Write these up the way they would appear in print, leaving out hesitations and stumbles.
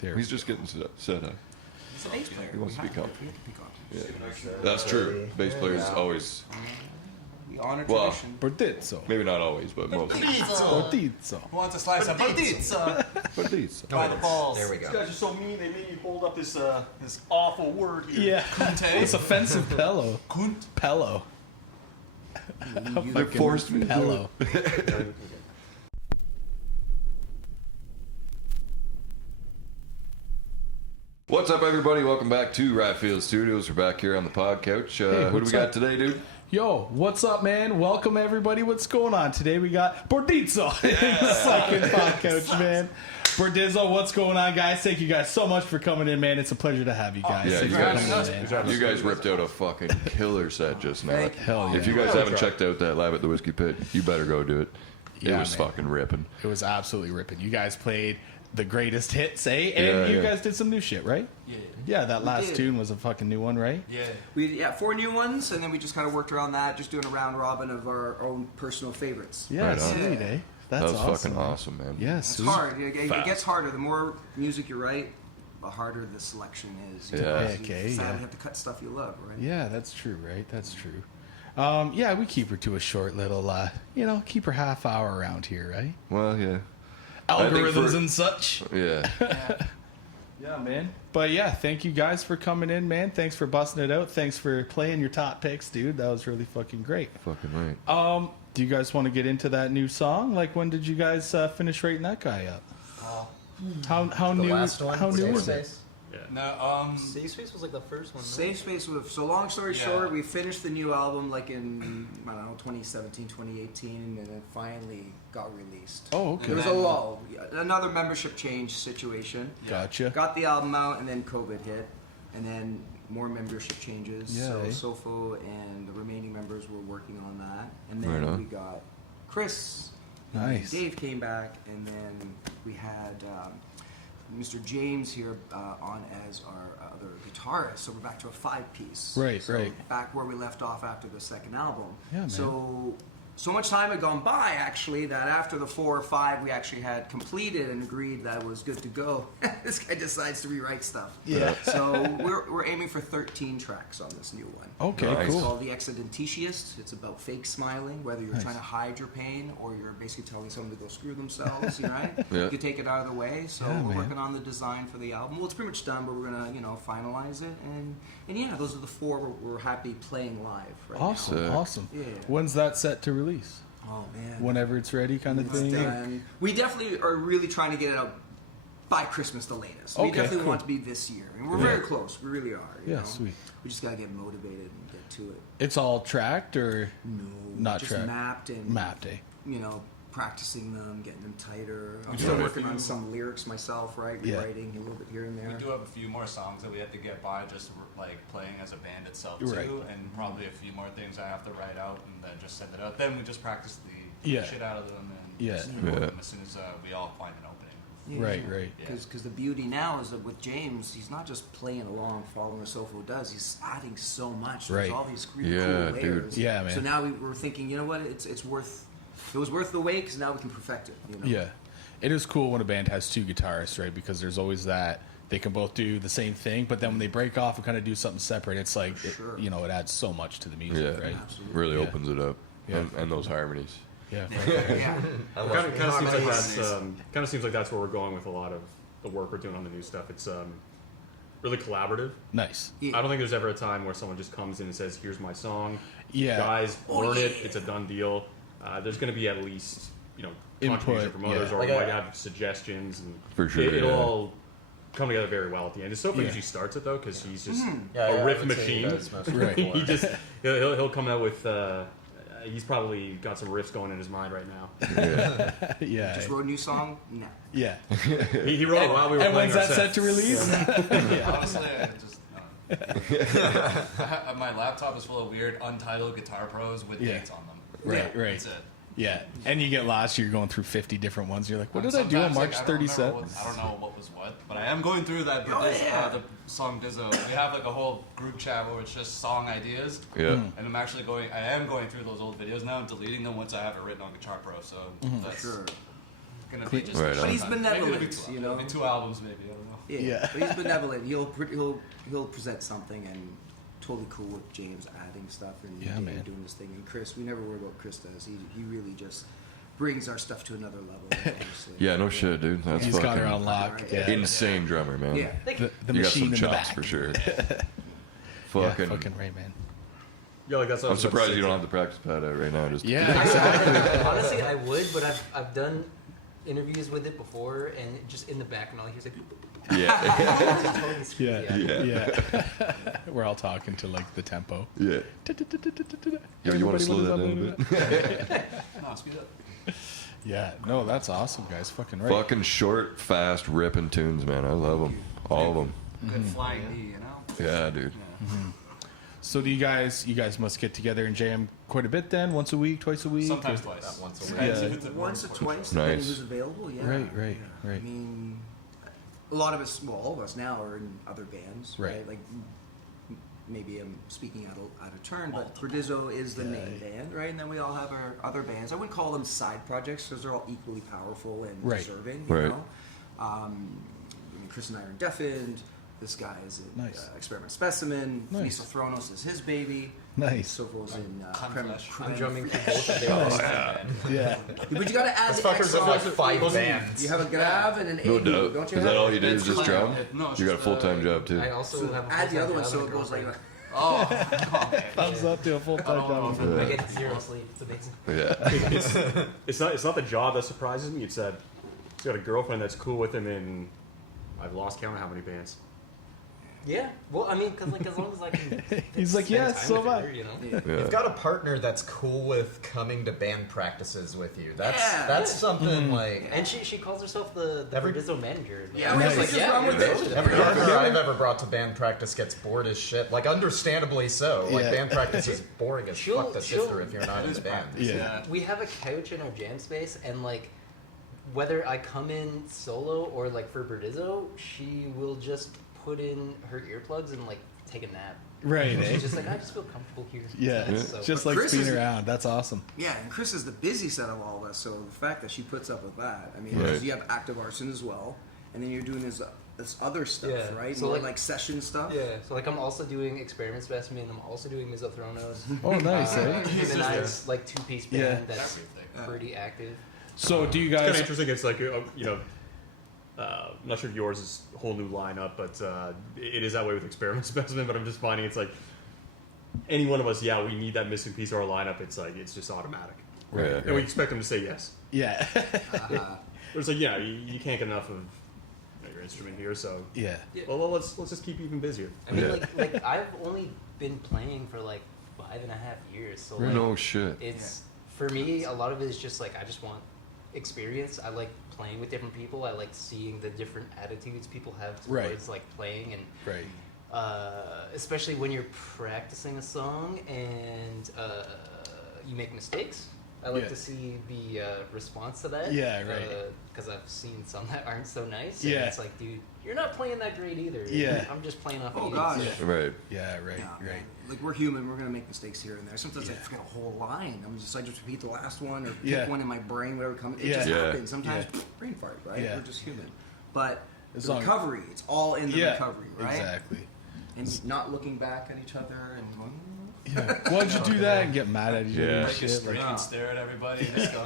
He's just getting set up. He's a bass player. He wants to become. Yeah. That's true. Bass players always. We honor tradition. Bordizzo. Maybe not always, but most. Bordizzo. Who wants a slice of pizza? Bordizzo. By the balls. There we go. These guys are so mean. They made me hold up this this awful word here. Yeah. Kunte. It's offensive, Pello. Kunt. Pello. They forced me to do Pello. it. What's up, everybody? Welcome back to Ratfield Studios. We're back here on the Podcouch. Who do we got today, dude? Yo, what's up, man? Welcome, everybody. What's going on? Today we got Bordizzo in the fucking Podcouch, man. Bordizzo, what's going on, guys? Thank you guys so much for coming in, man. It's a pleasure to have you guys. Yeah, Thanks you for guys, coming in, you guys ripped out a fucking killer set just now. Hell yeah. If you guys haven't checked out that Live at the Whiskey Pit, you better go do it. It Yeah, was man. fucking ripping. It was absolutely ripping. You guys played the greatest hits, eh? And you guys did some new shit, right? Yeah. Yeah, that last did. tune was a fucking new one, right? Yeah. We 4 new ones, and then we just kind of worked around that, just doing a round robin of our own personal favorites. Yeah, Right on. sweet, eh? That That's was awesome. fucking awesome, man. Yes. It's hard. It gets harder. The more music you write, the harder the selection is. You Yeah. know, Okay, you sadly yeah. have to cut stuff you love, right? Yeah, that's true, right? That's true. Yeah, we keep her to a short little, keep her half hour around here, right? Well, yeah. I think Algorithms for- and such. Yeah. Yeah, man. But yeah, thank you guys for coming in, man. Thanks for busting it out. Thanks for playing your top picks, dude. That was really fucking great. Fucking right. Do you guys want to get into that new song? Like, when did you guys finish rating that guy up? How The new? last one, How new Safe is it? Space. No. Safe Space was like the first one. Safe Space would have. So long story Yeah. short, we finished the new album like in, I don't know, 2017, 2018, and it finally got released. Oh, okay. There was a lull. Another membership change situation. Gotcha. Got the album out, and then COVID hit, and then more membership changes. Yeah, So eh? Sofo and the remaining members were working on that, and then Right on. we got Chris. Nice. Dave came back, and then we had Mr. James here on as our other guitarist. So we're back to a 5-piece. Right, So right. Back where we left off after the second album. Yeah, man. So much time had gone by, actually, that after the 4 or 5 we actually had completed and agreed that it was good to go, this guy decides to rewrite stuff. Yeah. So we're aiming for 13 tracks on this new one. Okay, Nice. It's cool. called The Excidenticious. It's about fake smiling, whether you're Nice. trying to hide your pain or you're basically telling someone to go screw themselves, right? Yeah. You can take it out of the way. So Yeah, we're man. working on the design for the album. Well, it's pretty much done, but we're gonna, finalize it. And yeah, those are the 4 we're happy playing live right Awesome, Sick. awesome. Yeah. When's that set to release? now. Oh man. Whenever it's ready, kind of It's thing. done. We definitely are really trying to get it out by Christmas, the latest. We Okay, definitely cool. want it to be this year, and we're Yeah. very close. We really are. you Yeah, know? sweet. We just gotta get motivated and get to it. It's all tracked or No, not just tracked? mapped and Mapped, eh? practicing them, getting them tighter. I'm We still do have a working on few- some lyrics myself, right? Yeah. Rewriting a little bit here and there. We do have a few more songs that we have to get by, just like playing as a band itself too, Right. and probably a few more things I have to write out and then just send it out. Then we just practice the Yeah. shit out of them and Yeah. just record Yeah. them as soon as we all find an opening. Right, right. Yeah. Because the beauty now is that with James, he's not just playing along, following what Sofo does. He's adding so much. There's Right. all these really Yeah, cool dude. layers. Yeah, man. So now we're thinking, you know what? It was worth the wait because now we can perfect it. Yeah. It is cool when a band has 2 guitarists, right? Because there's always that they can both do the same thing, but then when they break off and kind of do something separate, it's like, Sure. it adds so much to the music, Yeah. right? Absolutely. Really Yeah. opens it up. Yeah. And those harmonies. Yeah. Yeah. Kind of seems like Harmonies. that's where we're going with a lot of the work we're doing on the new stuff. It's really collaborative. Nice. Yeah. I don't think there's ever a time where someone just comes in and says, "Here's my song, Yeah. guys, Oh, learn it. yeah. It's a done deal." There's going to be at least Input, contribution from others, yeah. or Like we a- might have suggestions, and For sure, it'll yeah. all come together very well at the end. It's Sophie Yeah. usually starts it though, because he's just Yeah, a I riff would say machine. that's most Right. people He are. just he'll come out with. He's probably got some riffs going in his mind right now. Yeah. Just wrote a new song? No. Yeah. He wrote it while we were And playing when's our that set to release? Honestly, I just my laptop is full of weird untitled guitar pros with Yeah. dates on them. Right, right. That's it. Yeah. And you get lost, you're going through 50 different ones. You're like, what did I do on Sometimes, March like, I don't remember 37th? I don't know what was what, but I am going through that. The song Dizzo. We have like a whole group chat where it's just song ideas. Yeah. And I am going through those old videos now and deleting them once I have it written on Guitar Pro. So that's Sure. gonna be just. Right on. But he's maybe it'll be benevolent, two, you know? Maybe 2 albums, maybe I don't know. Yeah. But he's benevolent. He'll present something and totally cool with James adding stuff and Yeah, man. doing this thing. And Chris, we never worry about Chris does. He really just brings our stuff to another level. Honestly. Yeah, no shit, dude. That's He's got her on lock. Yeah. insane drummer, man. Yeah. The You got machine some in the chops back. for sure. Yeah, fucking. fucking right, man. Yeah, like that's what I I'm was about to surprised say, you don't too. have the practice pad out right now. Just Yeah, exactly. Honestly, I would, but I've done interviews with it before, and just in the back and all, he was like, yeah, totally screwed Yeah, me up. yeah. We're all talking to like the tempo. yeah. Yo, you want to slow that down a bit? No, speed up. Yeah, no, that's awesome, guys. Fucking right. Fucking short, fast, ripping tunes, man. I love them, all of them. Good flying knee, you know? Yeah, dude. So do you guys must get together and jam quite a bit then? Once a week, twice a week? Sometimes or- twice. once a week. Depends Yeah. if it's a Once or push. twice, Nice. depending who's available. Yeah. Right. I mean, a lot of us, well, all of us now are in other bands, Right. right? Like maybe I'm speaking out of turn, but Bordizzo is the main band, right? And then we all have our other bands. I wouldn't call them side projects because they're all equally powerful and Right. deserving. You Right. know? Chris and I are in Deafened. This guy is in Nice. Experiment Specimen. Nice. Niso Thronos is his baby. Nice. Sofo's in Flesh. I'm drumming for both of those. Yeah. But you gotta add Those the fuckers extra. have like 5 bands. You have a grav and an No A, doubt. don't you? Is that all you do? Is just drum? No, it's You got a just, full-time job too. I also have a Add the other one full-time so it job goes and a like. girlfriend. Oh, okay. Thumbs up to a full-time I don't know job. if I get 0 sleep. It's amazing. Yeah. It's not the job that surprises me. It's that he's got a girlfriend that's cool with him in. I've lost count of how many bands. Yeah. Well, I mean, because like as long as I can. He's like, spend yes, time so with am I. her, you know? Yeah. You've got a partner that's cool with coming to band practices with you. That's Yeah. that's something like And she calls herself the Every- Bordizzo manager. Yeah, I'm we just just like, run yeah, with you're it. good. every partner I've ever brought to band practice gets bored as shit. Like understandably so. Like Yeah. band practice is boring as She'll- fuck to sit she'll- through if you're not in the band. Yeah. We have a couch in our jam space, and like whether I come in solo or like for Bordizzo, she will just put in her earplugs and like take a nap. Right, eh? She's just like, I just feel comfortable here. Yeah, So- just But like Chris spinning is- around. That's awesome. Yeah, and Chris is the busy set of all of us, so the fact that she puts up with that, I mean, Right. because you have active arson as well, and then you're doing this other stuff, Yeah. right? So, More like- like session stuff. Yeah, so like I'm also doing Experiment Specimen. I'm also doing Misothronos. Oh, nice, eh? Him and I's like 2-piece band Yeah. that's Everything. pretty active. So do you It's kind of guys? interesting. It's like I'm not sure if yours is a whole new lineup, but it is that way with Experiment Specimen. But I'm just finding it's like any one of us, yeah, we need that missing piece of our lineup. It's like it's just automatic, Right. and we expect them to say yes. Yeah, It's like you can't get enough of your instrument here, so yeah. well let's just keep you even busier. I mean, Yeah. like I've only been playing for like 5.5 years, so like No shit. it's for me a lot of it is just like I just want experience. I like playing with different people. I like seeing the different attitudes people have Right. towards like playing and Right. especially when you're practicing a song and you make mistakes. I like Yeah. to see the response to that. Yeah, right. Because I've seen some that aren't so nice. And Yeah. it's like, dude, you're not playing that great either. Yeah. I'm just playing off. Oh of gosh. ears. Right. Yeah, right, Yeah, right. Like we're human, we're gonna make mistakes here and there. Sometimes I Yeah. forget a whole line. I just repeat the last one or pick Yeah. one in my brain, whatever comes. It Yeah. just Yeah. happens. Sometimes Yeah. brain fart, right? Yeah. We're just human. But As the long- recovery, it's all in the Yeah, recovery, right? exactly. And not looking back at each other and going, Yeah. Why'd you do that and get mad at each other Yeah. and Like, just shit? straight Like, and stare at everybody. And just go,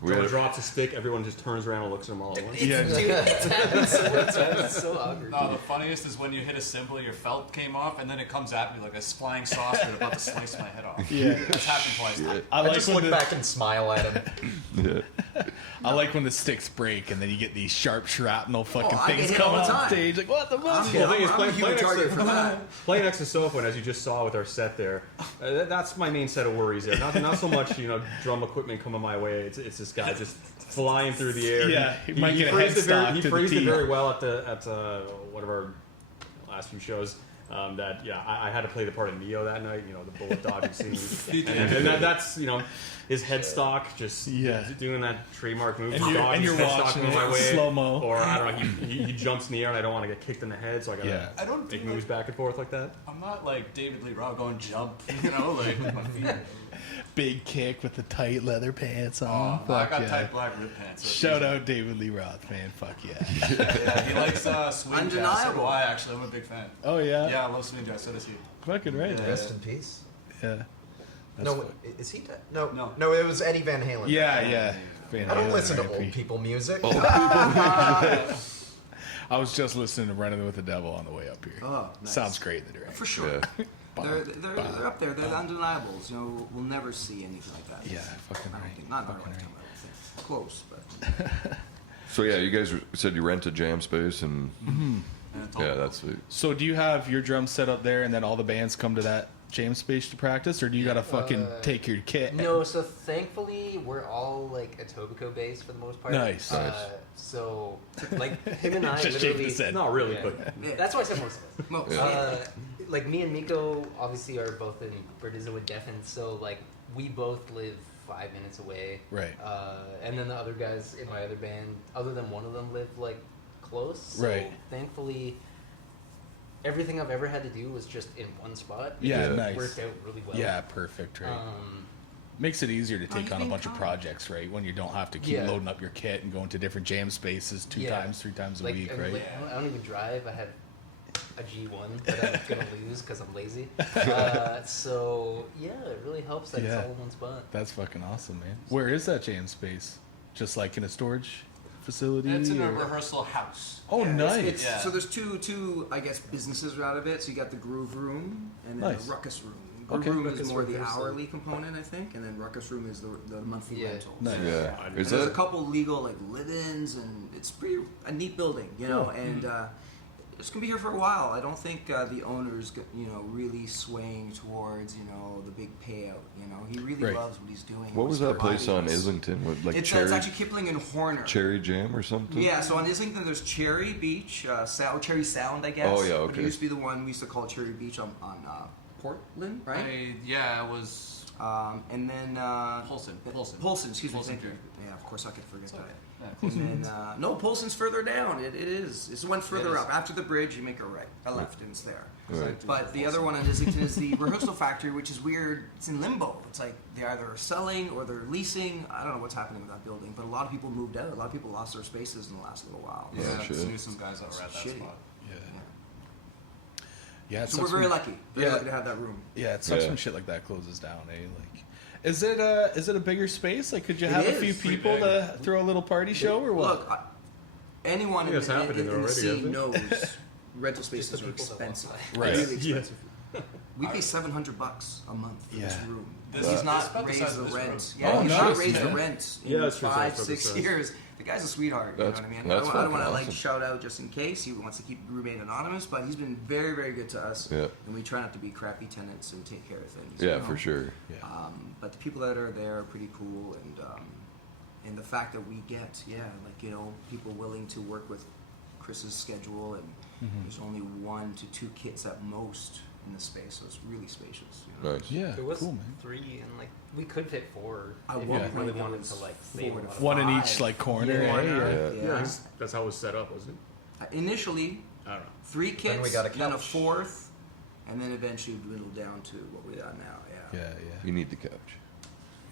We Someone had, drops a stick, everyone just turns around and looks at them all at once. yeah, Dude, it's happened so many times. It's so awkward. no, the funniest is when you hit a cymbal, your felt came off, and then it comes at me like a flying saucer about to slice my head off. yeah. That's happened twice. I I like just when look the, back and smile at him. yeah. I like when the sticks break and then you get these sharp shrapnel fucking I get things hit coming all the on time. stage. Like, what the fuck? Well, the thing is, I'm a playing human next target to- for that. Playing next to Sophon, as you just saw with our set there, that's my main set of worries there. Not so much, drum equipment coming my way. It's this guy just flying through the air. Yeah, he might get a phrased it headstock very, he to the phrased it tee. very well at one of our last few shows. That I had to play the part of Neo that night. The bullet dodging scene, and that's his headstock just Yeah. doing that trademark move. And you're dodging his headstock watching going it my in way, slow-mo. or I don't don't know. He jumps in the air, and I don't want to get kicked in the head, so I gotta I don't make do moves back and forth like that. I'm not like David Lee Roth going jump, you know, like my feet. Big kick with the tight leather pants Oh, on. no, I Fuck got yeah. tight black rib pants. So it's Shout easy. out David Lee Roth, man. Fuck yeah. Yeah, he likes swing jazz. So do Undeniable. I actually. I'm a big fan. Oh yeah. Yeah, I love swing jazz. So does he. Fucking right. Yeah. Rest in peace. Yeah. No, is he dead? No, No. no, it was Eddie Van Halen. Yeah. Van I don't Halen, listen to R.I.P. old people music. I was just listening to Running with the Devil on the way up here. Oh, nice. Sounds great in the direction. For sure. Yeah. They're up there. They're undeniables. You know, we'll never see anything like that. Yeah, fucking I don't right. think, not in our Fucking lifetime, I don't think. Close, but So yeah, you guys said you rent a jam space, and And it's all yeah, that's sweet. So do you have your drums set up there and then all the bands come to that jam space to practice, or do you gotta fucking take your kit? No, so thankfully we're all like Etobicoke based for the most part. Nice. Nice. So like him and I Just shake literally. his head. Not really, Yeah. but yeah. That's why I said most of us. Most. Yeah. Like me and Miko obviously are both in Burdizzo and Deafin, so like we both live 5 minutes away. Right. And then the other guys in my other band, other than one of them, live like close. So Right. Thankfully, everything I've ever had to do was just in one spot. Yeah, It nice. worked out really well. Yeah, perfect, right. Um, Makes it easier to take you've on a been bunch of kind. projects, right? When you don't have to keep Yeah. loading up your kit and going to different jam spaces two Yeah. times, 3 times a like, week, and, right? like, I don't even drive. I had a G1 that I'm gonna lose because I'm lazy. So yeah, it really helps that Yeah. it's all in one spot. That's fucking awesome, man. Where is that jam space? Just like in a storage facility? It's in a or- rehearsal house. Oh, Yeah, nice. It's, Yeah. So there's two, I guess, businesses out of it. So you got the Groove Room and then Nice. the Ruckus Room. Groove Okay. Room Ruckus is more the rehearsal. hourly component, I think, and then Ruckus Room is the monthly Yeah. rental. Nice. Yeah, And is there's a that couple legal like live-ins, and it's pretty a neat building, you know. Cool. And it's gonna be here for a while. I don't think the owner's really swaying towards the big payout. You know, he really Right. loves what he's doing. what was that place on providing us. Islington with like It's cherry actually Kipling and Horner. cherry jam or something? Yeah, so on Islington there's Cherry Beach, Cherry Sound, I guess. Oh, yeah, But okay. it used to be the one we used to call Cherry Beach on Portland, right? It was And then Polson. Excuse me. Polson Thank you. Cherry. Yeah, of course I could forget that. Yeah, And then no, Polson's further down. It is. It's the one further is. up. After the bridge, you make a left, and it's there. Right. But the other one on Islington is the Rehearsal Factory, which is weird. It's in limbo. It's like they either are selling or they're leasing. I don't know what's happening with that building, but a lot of people moved out. A lot of people lost their spaces in the last little while. Yeah, Yeah, shit. knew some guys that were at that Shitty. spot. Yeah, it So we're sucks very when- lucky. Very Yeah. lucky to have that room. Yeah, it sucks Yeah. when shit like that closes down, eh? Like, is it a bigger space? Like, could you It have a is. few Pretty people big. to throw a little party show or what? Look, anyone I in, think it's happening in the already, scene hasn't knows rental spaces Just are the people that want expensive. Right. Really Yeah. expensive. We pay $700 a month for this Yeah. room. This He's is not about the raised size the of this rent. room. Yeah, Oh, he's nice, not raised man. the rent in Yeah, that's true, 5, that's 6 what it years. The guy's a sweetheart. You know That's- what I mean? that's I don't want to fucking like awesome. shout out just in case he wants to remain anonymous, but he's been very, very good to us. Yeah. And we try not to be crappy tenants and take care of things. Yeah, you know? for sure. But the people that are there are pretty cool, and the fact that we get, people willing to work with Chris's schedule, and there's only 1 to 2 kits at most in the space, so it's really spacious. You know? Nice. Yeah, There was cool, man. 3, and like we could fit 4 At if one we point really there wanted was to like 4 save to a lot of One in five. each like corner, Yeah. eh? Yeah. Yeah. That's how it was set up, wasn't it? Initially, I don't know. 3 kits, Then we got a then a couch. 4th, and then eventually dwindled down to what we are now. Yeah, You need the couch.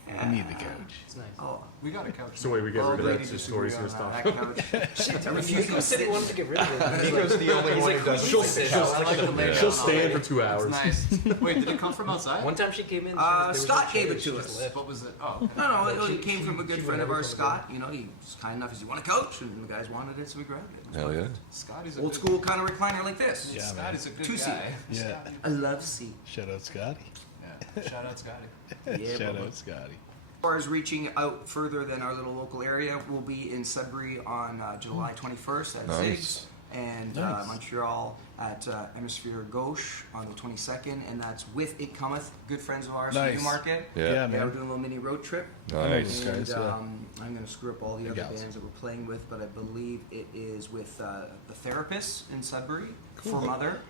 yeah. I need the couch. It's nice. Oh, We got a couch. So wait, we get well, rid of Brady that just disagree stories on here that stuff. couch. Shit, I refuse Miko to said he sit. wanted to get rid of it. Nico's the only one who doesn't She'll- sit she'll- down. I like the layout. She'll on stand it. for 2 hours. It's nice. Wait, did it come from outside? One time she came in. Scott Scott gave it to us. What was it? Oh, No, She- it came from a good she friend of went ours, over from the Scott. You know, he was kind enough. He said, "You want a couch?" And the guys wanted it, so we grabbed it. It was Hell yeah. perfect. Scotty's a Old good, school kind of recliner like this. Yeah, man. Scotty's a good 2-seat. guy. Yeah. Scotty. I love seat. Shout out Scotty. Yeah. Shout out Scotty. Yeah, Shout bubba. out Scotty. As far as reaching out further than our little local area, we'll be in Sudbury on July 21st at Nice. Ziggs, and Nice. Montreal at Hemisphere Gauche on the 22nd, and that's with It Cometh, good friends of ours from Nice. Newmarket. Yeah. Yeah, Yeah, we're man. doing a little mini road trip. Nice. And guys, yeah. I'm going to screw up all the And other gals. bands that we're playing with, but I believe it is with The Therapists in Sudbury for Mother,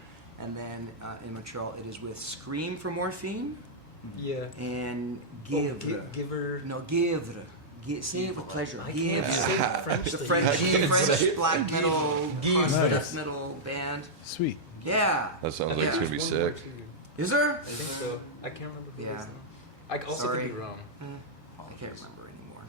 and then in Montreal it is with Scream for Morphine Yeah. and Oh, Givre. Giver. No, Givre. Say it with pleasure. I Gives. can't say French. The thing. French black metal, Gives. death Nice. metal band. Sweet. Yeah. That sounds like it's Yeah. gonna be sick. Is there? I think so. I can't remember who it Yeah. is now. I also Sorry. could be wrong. I can't remember anymore.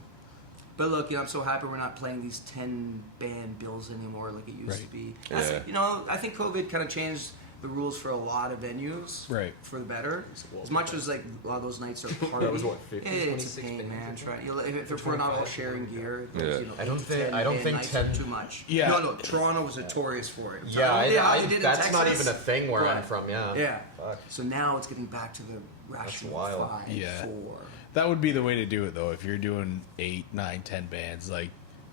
But look, I'm so happy we're not playing these 10 band bills anymore like it used to Right. be. Yeah. I think COVID kind of changed the rules for a lot of venues Right. for the better. As much as like a lot of those nights are party. That was what, 50? It's a 26 pain, bands, man. I think. Try, if we're not all sharing gear, Yeah. I don't 8 to think- 10 I don't band think nights 10 are too much. Yeah. No, Toronto was notorious for it. Yeah, how they did in that's not Texas? even a thing where I'm Right. from. Yeah. Yeah. Fuck. So now it's getting back to the rational wild. 5, Yeah. 4. That would be the way to do it, though. If you're doing 8, 9, 10 bands, like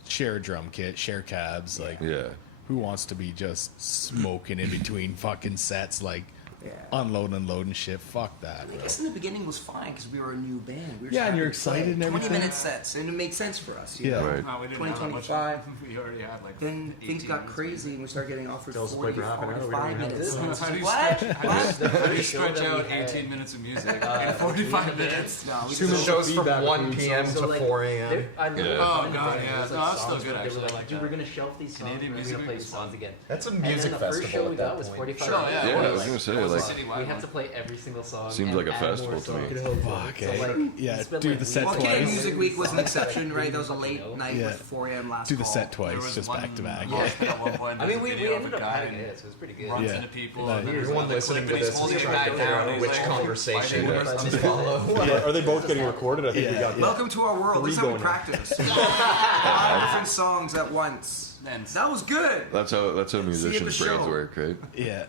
share a drum kit, share cabs. Like, Yeah. who wants to be just smoking in between fucking sets, like Yeah. unloading shit? Fuck that, I bro. guess in the beginning was fine because we were a new band. We were Yeah, just and you're happy to play excited and 20-minute everything. sets, and it made sense for us. Yeah. Right. No, we didn't have that much. 2025. We already had like. Then things 18 got minutes. crazy, and we started getting offered Tell us to 40 play for half an hour, we don't 45 even have minutes. this. And it's How do like, you what? stretch, What? how do you show stretch that out we had, 18 minutes of music in 45 minutes? No, we The just shows from feedback 1 between p.m. So, to like, 4 a.m. I remember Yeah. Oh, finding God, it yeah. was, No, like, that's still songs good, where they were actually. I like, like dude, that. we're gonna shelf these songs. Canadian We're music gonna play was these fun. songs again. That's a And then music the first festival show at we that got was point. 45 Sure, minutes. yeah. Yeah, I Like, was gonna say, It was a like, citywide we had one. to play every single song. Seems and like a add more festival to me. songs. Fuck, So, eh? like, Yeah, we spent, do like, the set Well, weeks twice. Canadian Music Week was an songs exception, that right? That was a we late know. night Yeah. with 4 a.m. last Do the call. set There twice, was just one back to back. mosh pit at one point. I mean, There's a we video of ended a up guy having and it, so it was pretty good. runs Yeah. into people. Like, and then there's Everyone like listening to clip and this he's holding is it trying back to down. figure and out he's which like, conversation fighting. to follow. Are they both getting recorded? I think we got Welcome to our world. This is how we Three going practice. 5 different songs at once. And That was good. That's how musicians' show. brains work, right? Yeah.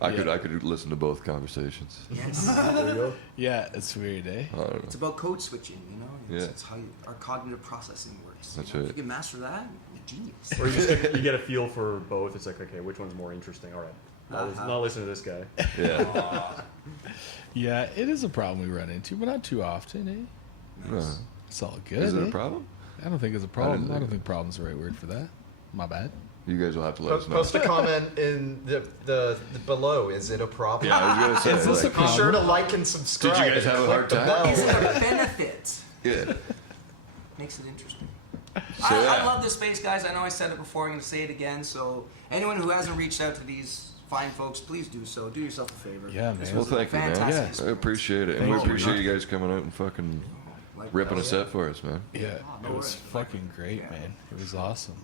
I Yeah. could listen to both conversations. Yes. There you go. Yeah, it's weird, eh? I don't It's know. about code switching, you know? It's, Yeah. it's how our cognitive processing works. That's you know? right. If you can master that, you're a genius. Or you just get, you get a feel for both. It's like, okay, which one's more interesting? All right, not listen to this guy. Yeah. Yeah, it is a problem we run into, but not too often, eh? No. It's all good. Is it eh? a problem? I don't think it's a problem. didn't I don't think- think problem's the right word for that. My bad. You guys will have to let us know. Post a comment in the below. Is it a problem? Yeah, I was gonna Is say. this a Like, Be sure to like and subscribe. Did you guys and have a click hard the time? bell. Is it a benefit? yeah. Makes it interesting. So, I yeah. love this space, guys. I know I said it before. I'm going to say it again. So anyone who hasn't reached out to these fine folks, please do so. Do yourself a favor. Yeah, man. This Well, was a thank you, man. fantastic Yeah. I experience. appreciate it, and Thank we you. appreciate you guys coming out and fucking Like, ripping oh, a set for us, man. Yeah, no it was worries. fucking great, Yeah. man. It was awesome.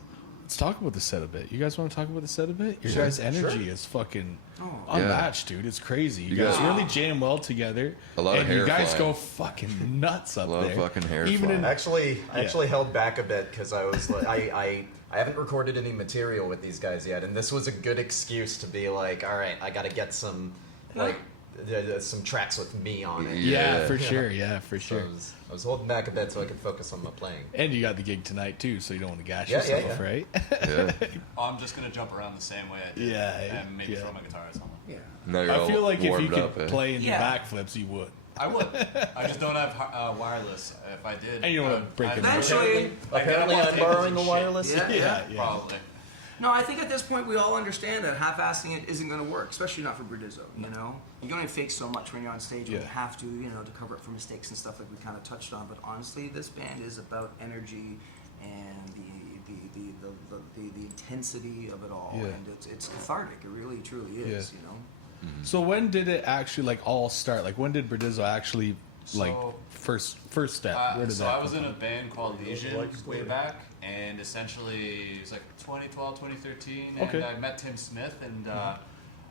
Let's talk about the set a bit. You guys want to talk about the set a bit? Your Sure. guys' energy is fucking Oh. unmatched, dude. It's crazy. You You guys guys- really jam well together. A lot of and hair you guys flying. go fucking nuts up A lot of there. fucking hair Even in flying. I actually held back a bit because I was like, I haven't recorded any material with these guys yet, and this was a good excuse to be like, all right, I got to get some like some tracks with me on it. yeah, Yeah. for sure. Yeah, for So sure. I was holding back a bit so I could focus on my playing. And you got the gig tonight too, so you don't want to gash Yeah, yeah, yourself, yeah. right? Yeah. Oh, I'm just gonna jump around the same way I did. Yeah, And maybe yeah. throw my guitar or something. Yeah. Now you're I all feel like if you warmed could up, eh? play in Yeah. the backflips, you would. I would. I just don't have wireless. If I did, And you don't wanna break them. Eventually. Apparently, I'm borrowing a wireless. Yeah. Yeah, Probably. No, I think at this point we all understand that half-assing it isn't going to work, especially not for Burdizzo. You know, you can only fake so much when you're on stage. Yeah. You have to, you know, to cover up for mistakes and stuff like we kind of touched on. But honestly, this band is about energy and the intensity of it all, Yeah. and it's cathartic. It really, truly is. Yeah. You know. So when did it actually like all start? Like when did Burdizzo actually like So- first step? Where did So that I was come in a from? band called Legion Like way back, and essentially it was like 2012, 2013, and Okay. I met Tim Smith, and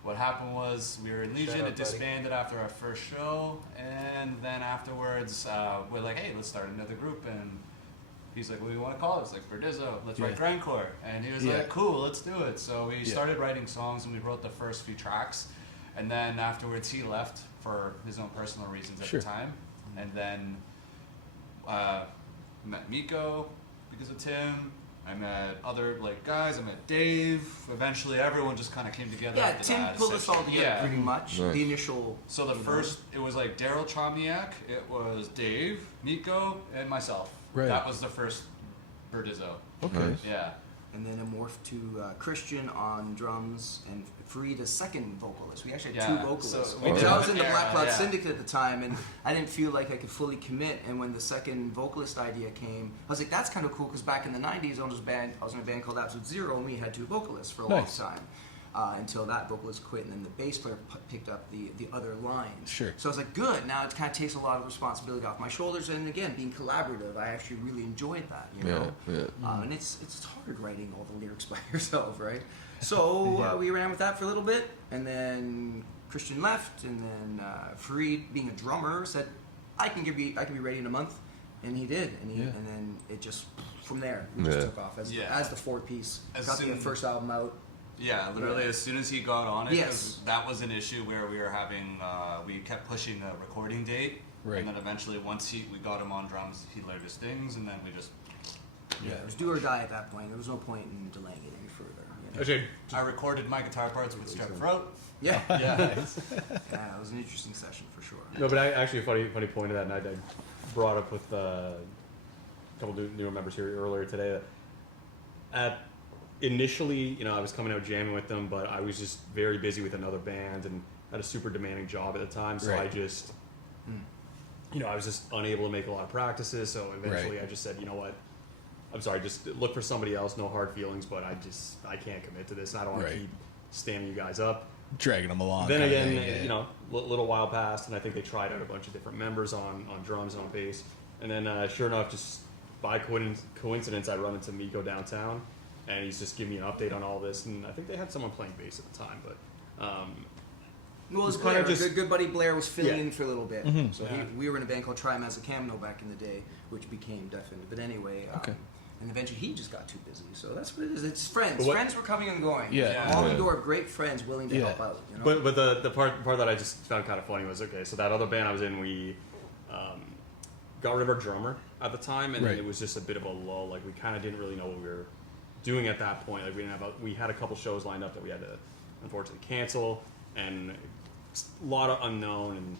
what happened was we were in Legion, out, it disbanded after our first show, and then afterwards we're like, hey, let's start another group, and he's like, what do you want to call it? It's like, Burdizzo, let's write Yeah. grindcore, and he was Yeah. like, cool, let's do it. So we Yeah. started writing songs, and we wrote the first few tracks, and then afterwards he left for his own personal reasons at Sure. the time, and then met Miko because of Tim. I met other like guys. I met Dave. Eventually, everyone just kind of came together. Yeah, after Tim that, pulled us all together Yeah. pretty much. Nice. The initial. So the you know, first, it was like Daryl Chomniak, it was Dave, Miko, and myself. Right. That was the first Burdizzo. Okay. Nice. Yeah. and then it morphed to Christian on drums and Fareed as second vocalist. We actually had two vocalists. So we I was in the yeah, Black Cloud yeah. Syndicate at the time, and I didn't feel like I could fully commit. And when the second vocalist idea came, I was like, that's kind of cool, because back in the 90s, I was in a band called Absolute Zero, and we had two vocalists for a Nice. long time. Until that vocalist quit, and then the bass player picked up the other lines. Sure. So I was like, good. Now it kind of takes a lot of responsibility off my shoulders, and again, being collaborative, I actually really enjoyed that. You know, and it's hard writing all the lyrics by yourself, right? So we ran with that for a little bit, and then Christian left, and then Fareed, being a drummer, said, I can be ready in a month, and he did, and then it just from there we just took off as the four piece. Got the first album out. Yeah, literally as soon as he got on it, Yes. because that was an issue where we were having, we kept pushing the recording date, Right. and then eventually once we got him on drums, he learned his things, and then we just, It was do or die at that point. There was no point in delaying it any further. You know? Actually, I recorded my guitar parts with strep throat. Yeah, Yeah. yeah, it was an interesting session for sure. no, but actually, a funny point of that, and I brought up with a couple newer members here earlier today. Initially, I was coming out jamming with them, but I was just very busy with another band and had a super demanding job at the time. So Right. I just, I was just unable to make a lot of practices. So eventually, Right. I just said, you know what? I'm sorry, just look for somebody else. No hard feelings, but I can't commit to this. And I don't want Right. to keep standing you guys up. Dragging them along. Then kinda again, thing, little while passed, and I think they tried out a bunch of different members on drums and on bass. And then, sure enough, just by coincidence, I run into Miko downtown, and he's just giving me an update on all this. And I think they had someone playing bass at the time, but Well, it was It's kinda Blair. just- Good buddy Blair was filling Yeah. in for a little bit. So Yeah. we were in a band called Trimazzacamno back in the day, which became Deafened. But anyway, Okay. and eventually he just got too busy. So that's what it is. It's friends. But what- Friends were coming and going. Yeah. Revolving door of great friends willing to Yeah. help out. You know? but the part that I just found kind of funny was, okay, so that other band I was in, we got rid of our drummer at the time, and Right. it was just a bit of a lull. Like, we kind of didn't really know what we were doing at that point. Like, we had a couple shows lined up that we had to unfortunately cancel, and a lot of unknown. And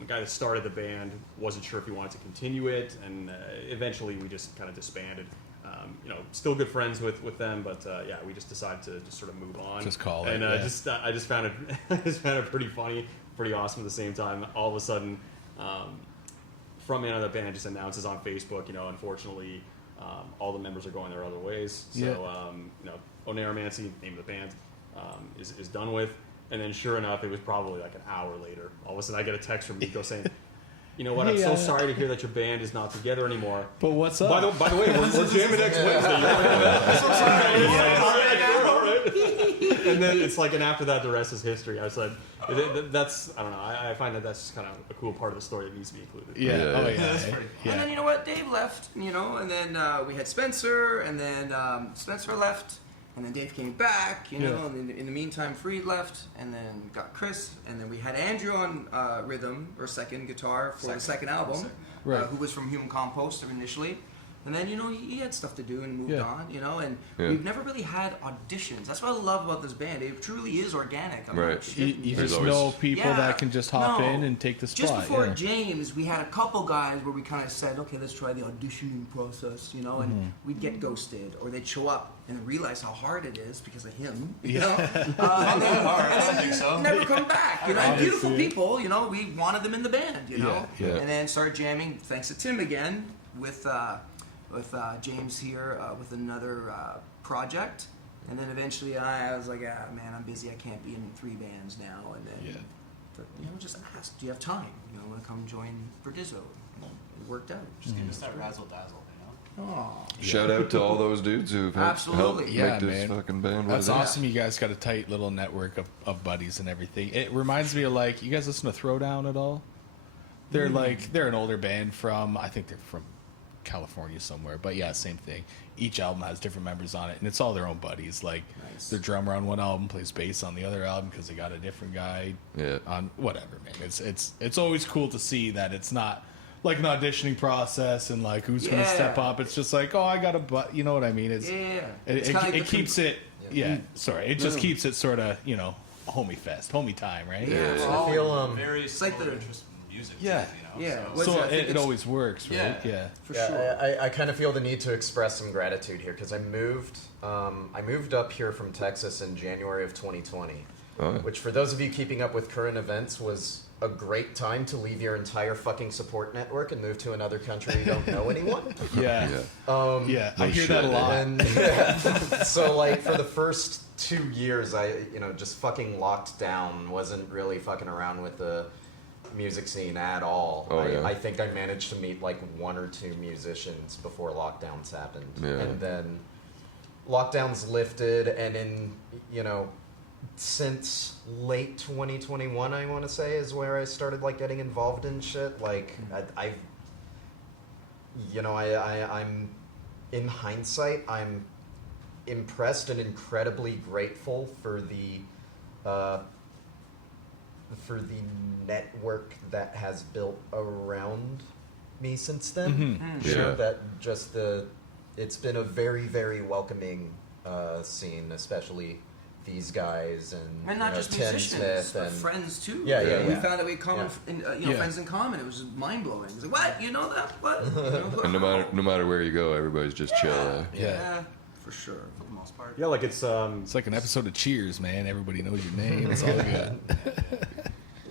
the guy that started the band wasn't sure if he wanted to continue it, and eventually we just kind of disbanded. Still good friends with them, but we just decided to just sort of move on. Just call it, And yeah. I just found it pretty funny, pretty awesome at the same time. All of a sudden, from another band just announces on Facebook, unfortunately, all the members are going their other ways. So, Oneiromancy, name of the band, is done with. And then sure enough, it was probably like an hour later. All of a sudden I get a text from Nico saying, you know what, I'm Hey, so sorry to hear that your band is not together anymore. But what's up? By the way, we're jamming next Wednesday. And then it's like, and after that, the rest is history. I said, that's, I don't know, I find that's just kind of a cool part of the story that needs to be included. Yeah. Yeah. Oh, yeah. That's pretty Yeah. And then you know what? Dave left, and then we had Spencer, and then Spencer left, and then Dave came back, Yeah. and in the meantime, Freed left, and then got Chris, and then we had Andrew on rhythm or second guitar for the second album, Right. who was from Human Compost initially. And then, he had stuff to do and moved Yeah. on, and Yeah. we've never really had auditions. That's what I love about this band. It truly is organic. I'm Right. not shitting You There's just always- know people Yeah. that can just hop No. in and take the spot. Just before yeah. James, we had a couple guys where we kind of said, okay, let's try the auditioning process, and Mm-hmm. we'd get ghosted, or they'd show up and realize how hard it is because of him, Not that hard, I don't think so. never come back, and beautiful Obviously. people, we wanted them in the band, Yeah, yeah. and then started jamming, thanks to Tim again, with James here, with another project. And then eventually I was like, man, I'm busy. I can't be in 3 bands now. And then, just asked, do you have time? I want to come join Verdizzo. And it worked out. Just give us that razzle dazzle, Oh, Shout out to all those dudes who've helped Absolutely. Yeah, make this man. fucking band. That's what it is. awesome. You guys got a tight little network of buddies and everything. It reminds me of you guys listen to Throwdown at all? They're they're an older band I think they're from California somewhere, but yeah, same thing. Each album has different members on it, and it's all their own buddies. Nice. The drummer on one album plays bass on the other album because they got a different guy Yeah. on whatever. Man, it's always cool to see that it's not like an auditioning process and who's going to step Yeah. up. It's just I got a you know what I mean? It's yeah. it, It's it, kinda like it the keeps it. Yeah, sorry. It just No. keeps it sort of homie fest, homie time, right? Yeah. is. I feel, Very It's like similar the- interest in music. Yeah. too, you know? Yeah. So, So I think it it's- always works, right? Yeah. Yeah. For Yeah, sure. I kind of feel the need to express some gratitude here because I moved up here from Texas in January of 2020, Oh, yeah. which for those of you keeping up with current events was a great time to leave your entire fucking support network and move to another country you don't know anyone. Yeah. Yeah. Yeah. No I hear that a shit. lot. And yeah, so like for the first 2 years, I just fucking locked down. Wasn't really fucking around with the music scene at all. Oh, yeah. I think I managed to meet like 1 or 2 musicians before lockdowns happened, Yeah. and then lockdowns lifted, and in since late 2021, I want to say is where I started like getting involved in shit. Like I'm in hindsight, I'm impressed and incredibly grateful for the network that has built around me since then. Yeah. That just it's been a very, very welcoming scene, especially these guys and not just Tim musicians, Smith but and friends too. Yeah, yeah, We yeah. found that we had common, Yeah. friends in common. It was just mind blowing. It's like, what? You know that? What? You know, And no matter where you go, everybody's just chill. Yeah. for sure. for the most part. Yeah, like it's It's like an episode of Cheers, man. Everybody knows your name. It's all good.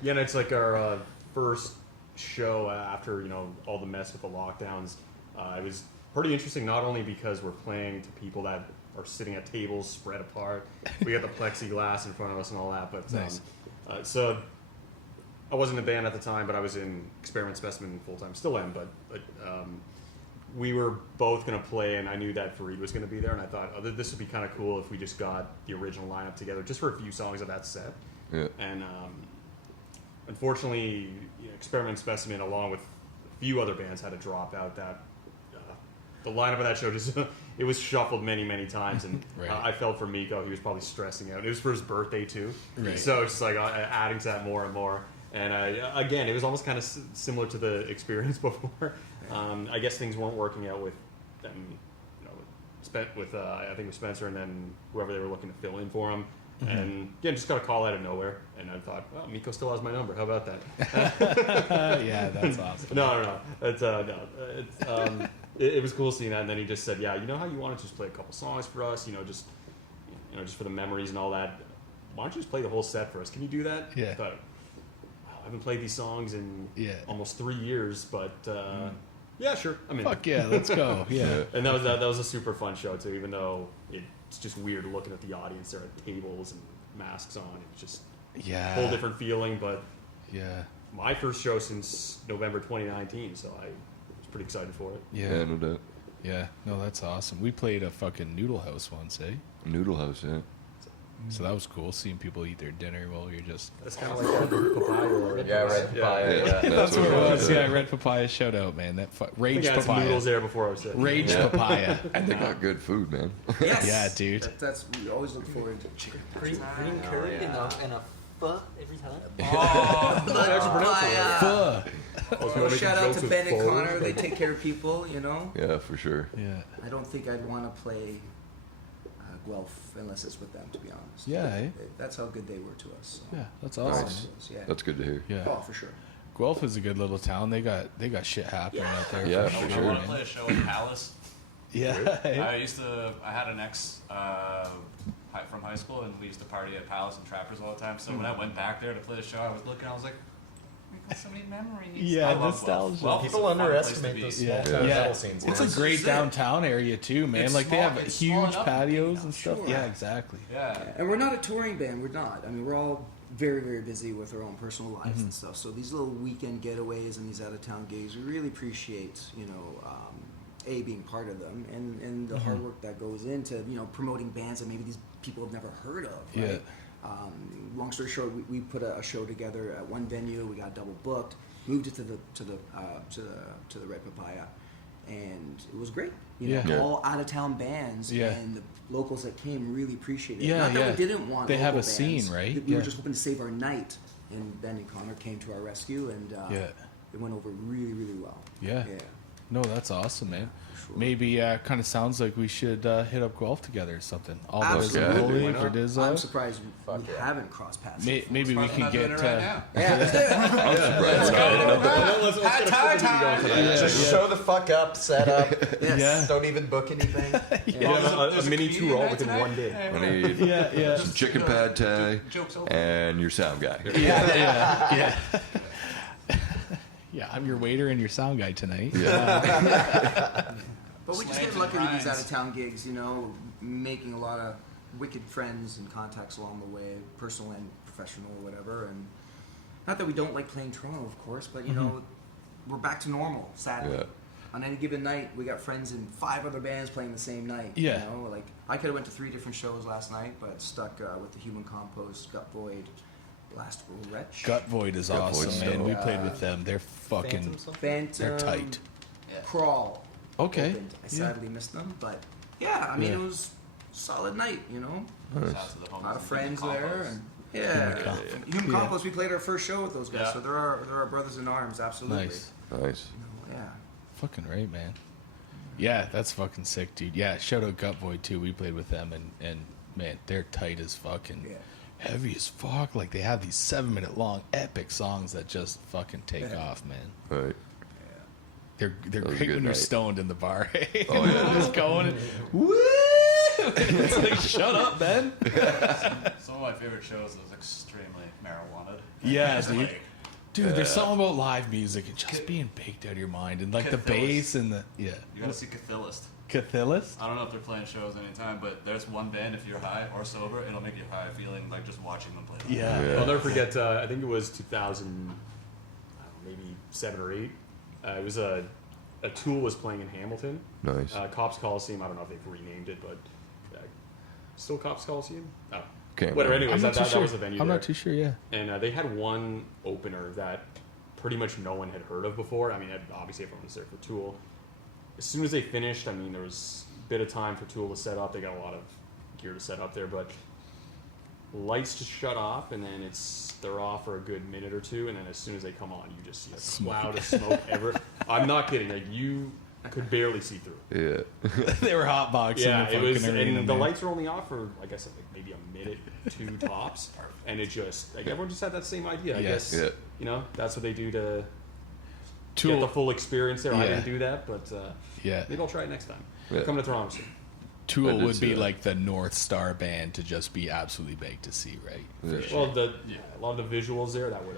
yeah, and it's like our first show after all the mess with the lockdowns. It was pretty interesting, not only because we're playing to people that are sitting at tables spread apart. We got the plexiglass in front of us and all that, but Nice. so I wasn't in a band at the time, but I was in Experiment Specimen full time. Still am, but we were both going to play, and I knew that Fareed was going to be there, and I thought, this would be kind of cool if we just got the original lineup together, just for a few songs of that set. Yeah. And unfortunately, Experiment Specimen, along with a few other bands, had to drop out. That the lineup of that show just it was shuffled many, many times, and Right. I felt for Miko. He was probably stressing out. It was for his birthday too, Right. so it's just like adding to that more and more. And again, it was almost kind of similar to the experience before. I guess things weren't working out with them, with I think with Spencer and then whoever they were looking to fill in for him. And again, just got a call out of nowhere, and I thought, well, Miko still has my number. How about that? Yeah, that's awesome. No. It's no. It's it was cool seeing that, and then he just said, yeah, you know how you want to just play a couple songs for us, just for the memories and all that. Why don't you just play the whole set for us? Can you do that? Yeah. I thought, wow, I haven't played these songs in almost 3 years, but yeah, sure, I'm in. Fuck yeah, let's go. Yeah. And that was a super fun show too, even though it's just weird looking at the audience there at tables and masks on. It's just Yeah. a whole different feeling, but Yeah. my first show since November 2019, so I was pretty excited for it. Yeah. No doubt. Yeah. No, that's awesome. We played a fucking noodle house once, eh? Noodle House, yeah. So that was cool, seeing people eat their dinner while you're just... That's kind of like papaya or red Yeah, papaya. red papaya. Yeah. Yeah. That's what it what was. Yeah, Red Papaya, shout out, man. That I Rage think I had some Papaya. noodles there before I was sick. Rage Yeah. Papaya. And they got good food, man. Yes. Yeah, dude. That's we always look forward to chicken. Green curry and a pho every time. Fuh. Oh, shout out to Ben and Connor. They take care of people, Yeah, for sure. Yeah. I don't think I'd want to play Guelph unless it's with them, to be honest. Yeah, eh? That's how good they were to us. So. Yeah, that's awesome. Nice. Yeah. That's good to hear. Yeah. Oh, for sure. Guelph is a good little town. They got shit happening out there. Yeah, for for I sure, want to man. play a show in Palace. Yeah. I had an ex from high school, and we used to party at Palace and Trappers all the time. So when I went back there to play the show, I was looking, I was like, we got so many memories. Yeah, I love nostalgia. Guelph. Guelph is People a fun place to underestimate be. those Yeah. small town Yeah. metal scenes. It's man. a great sick. downtown area too, man. It's Like they small- have it's small huge enough to be patios now, and stuff. sure. Yeah, exactly. Yeah. And we're not a touring band. We're not. I mean, we're all very, very busy with our own personal lives and stuff. So these little weekend getaways and these out-of-town gigs, we really appreciate, being part of them and the hard work that goes into, promoting bands that maybe these people have never heard of, right? Long story short, we put a show together at one venue. We got double booked, moved it to the Red Papaya, and it was great. Yeah. All out-of-town bands and the locals that came really appreciated it. Yeah, Not that yeah. we didn't want They have local a scene, bands. right? We Yeah. were just hoping to save our night, and Ben and Connor came to our rescue, and it went over really, really well. Yeah. Yeah. No, that's awesome, man. Sure. Maybe kind of sounds like we should hit up golf together or something. All those Absolutely. Wooly, Why not? Verdizzo. I'm surprised we yeah. haven't crossed paths. Maybe we can Not doing get. it right now. Let's get a flip going tonight. Just show the fuck up, set up. Yes. Yeah. Don't even book anything. You have a There's mini comedian tour all night within tonight? one day. Hey, I we're- need Yeah. some chicken pad thai Joke's over. and your sound guy. Yeah. Yeah, I'm your waiter and your sound guy tonight. But we just Slants get lucky and with these grinds. out of town gigs, you know, making a lot of wicked friends and contacts along the way, personal and professional or whatever. And not that we don't like playing Toronto, of course, but you know, we're back to normal, sadly. Yeah. On any given night, we got friends in 5 other bands playing the same night. Yeah. You know, like I could have went to 3 different shows last night, but stuck with the Human Compost, Gut Void, Last Wretch, Gut Void is Gut awesome, Void's man. dope. We played with them. They're fucking. Phantom something? Phantom, They're tight. Crawl. Okay. Opened. I Yeah. sadly missed them, but yeah, I mean Yeah. it was a solid night, you know. Shout out to the A homies lot of in friends Human there, Compost. and yeah, Human Yeah. Compost. We played our first show with those guys, Yeah. so they're our brothers in arms, absolutely. Nice. Nice. You know, yeah. Fucking right, man. Yeah, that's fucking sick, dude. Yeah, shout out Gut Void too. We played with them, and man, they're tight as fucking. Yeah. Heavy as fuck. Like they have these 7-minute long epic songs that just fucking take off, man. Right. They're was a great good when you're night. stoned in the bar. Oh, yeah. Just going and, woo! It's like shut up, Ben. Some of my favorite shows is extremely marijuana. Yeah, Just dude. like, Dude, there's something about live music and just being baked out of your mind and like the bass and the you gotta see Cathilist. Cathilist. I don't know if they're playing shows anytime, but there's one band, if you're high or sober, it'll make you high feeling like just watching them play. Yeah. Yeah. I'll never forget. I think it was 2000, maybe 7 or 8. It was a Tool was playing in Hamilton. Nice. Cops Coliseum. I don't know if they've renamed it, but still Cops Coliseum. Oh, Can't whatever. remember. Anyways, I'm not that too sure. was the venue. I'm there. not too sure. Yeah. And they had one opener that pretty much no one had heard of before. I mean, obviously everyone was there for Tool. As soon as they finished, I mean, there was a bit of time for Tool to set up. They got a lot of gear to set up there, but lights just shut off, and then they're off for a good minute or two, and then as soon as they come on, you just see a cloud of smoke ever. I'm not kidding. Like you could barely see through. Yeah. They were hotboxing. Yeah, the it was, fucking arena, and the man. lights were only off for, like I said, like maybe a minute, 2 tops, and it just like everyone just had that same idea. I Yes. guess Yeah. you know that's what they do to Tool. get the full experience there. I Yeah. didn't do that, but Yeah. maybe I'll try it next time. Yeah. Come to Toronto soon. I Tool did would see be that. like the North Star band to just be absolutely baked to see, right? Yeah. Well, a lot of the visuals there that would.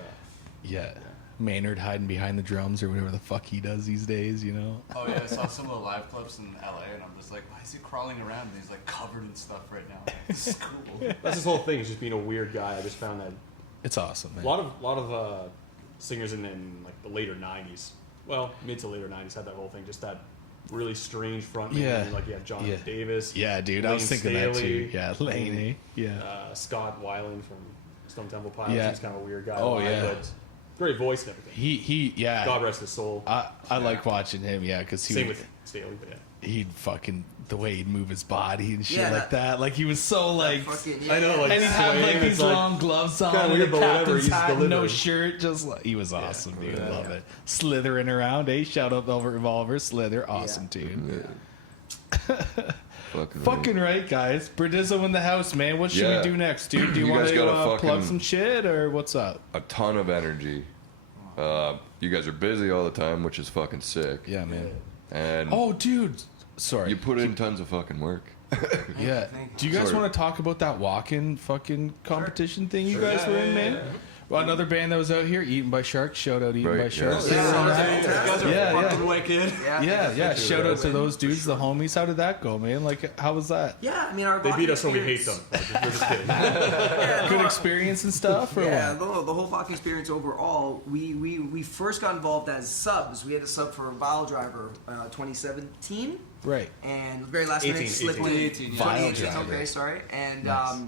Yeah. Maynard hiding behind the drums or whatever the fuck he does these days, you know? Oh yeah, I saw some of the live clips in LA, and I'm just like, why is he crawling around? And he's like covered in stuff right now. Like, this is cool. That's his whole thing. Is just being a weird guy. I just found that It's awesome, man. a lot of singers in like the later '90s, well, mid to later '90s, had that whole thing. Just that really strange front man. Yeah. Like you have Jonathan Yeah. Davis. Yeah, dude, I was Lane thinking that too. Staley, Yeah, Lane, yeah. Scott Weiland from Stone Temple Pilots. Yeah. He's kind of a weird guy. Oh, live, yeah. But great voice and everything. Yeah. God rest his soul. I like watching him, yeah, because he Same would, with Staley, but yeah. he'd fucking the way he'd move his body and shit Yeah, like that. Like he was so like, Fucking, I know, like, and he'd have like swaying, these it's like- long gloves on, kinda and weird, the but whatever, captain's he's hat, no delivering. shirt, just like he was awesome, dude. yeah. Love it. Slithering around, shout out Velvet Revolver, Slither, awesome dude. Fucking right, guys. Burdizzo in the house, man. What should Yeah. we do next, dude? Do you, You want guys to gotta plug fucking- some shit or what's up? A ton of energy. You guys are busy all the time, which is fucking sick. Yeah, man. And Oh, dude. Sorry. you put in tons of fucking work. Yeah. Thank you. Do you guys Sorry. want to talk about that walk-in fucking competition thing you guys Yeah, were in, yeah, man? yeah. Well, another band that was out here, Eaten by Sharks. Shout out Eaten Right, by yeah. Sharks. Yeah, They were yeah, around. yeah. You guys are Yeah, yeah. fucking wicked. Yeah. Shout out to those dudes, the homies. How did that go, man? Like, how was that? Yeah, I mean, our They beat Vodka us when we hate experience- them. Like, we're just kidding. Yeah, Good no, experience and stuff, or Yeah, what? the whole Vodka experience overall, we first got involved as subs. We had a sub for Vile Driver 2017, Right. and the very last 18, minute slipped in. 2018, yeah. Vile 2018, Driver. okay, sorry. And Nice.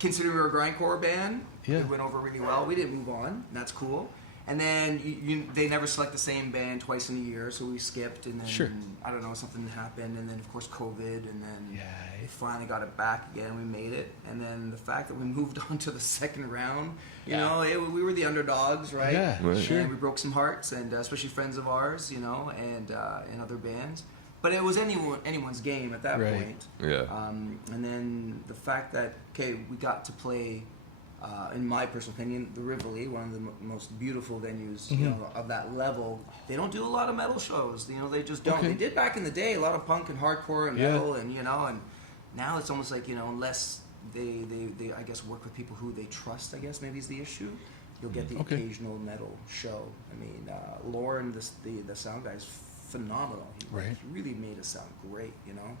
considering we were a grindcore band, Yeah. it went over really well. We didn't move on, and that's cool. And then they never select the same band twice in a year, so we skipped. And then Sure. I don't know, something happened, and then of course COVID, and then Yeah. we finally got it back again. We made it, and then the fact that we moved on to the second round, you know, we were the underdogs, right? Yeah, Right. sure. And we broke some hearts, and especially friends of ours, you know, and other bands. But it was anyone's game at that Right. point. Yeah. And then the fact that we got to play, in my personal opinion, the Rivoli, one of the most beautiful venues, you know, of that level. They don't do a lot of metal shows, you know. They just don't. Okay. They did back in the day, a lot of punk and hardcore and Yeah. metal, and you know, and now it's almost like, you know, unless they I guess work with people who they trust, I guess maybe is the issue. You'll get the Okay. occasional metal show. I mean, Lauren, the sound guy, is phenomenal. Right. He really made it sound great, you know.